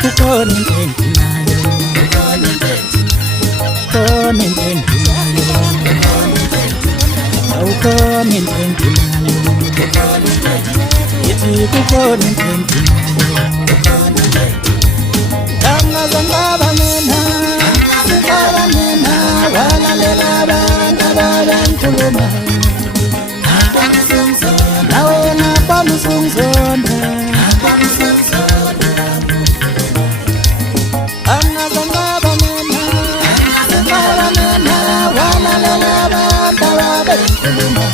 kukhona into enginayo, kukhona into enginayo, kukhona into enginayo, awukhona into enginayo, yithi kukhona into enginayo. Angazangaba mina, singaba mina, walalela abantu ababengikhuluma. Nawe ngaphambi usungizonda, angazangaba mina, singaba mina, walalela abantu ababengikhuluma.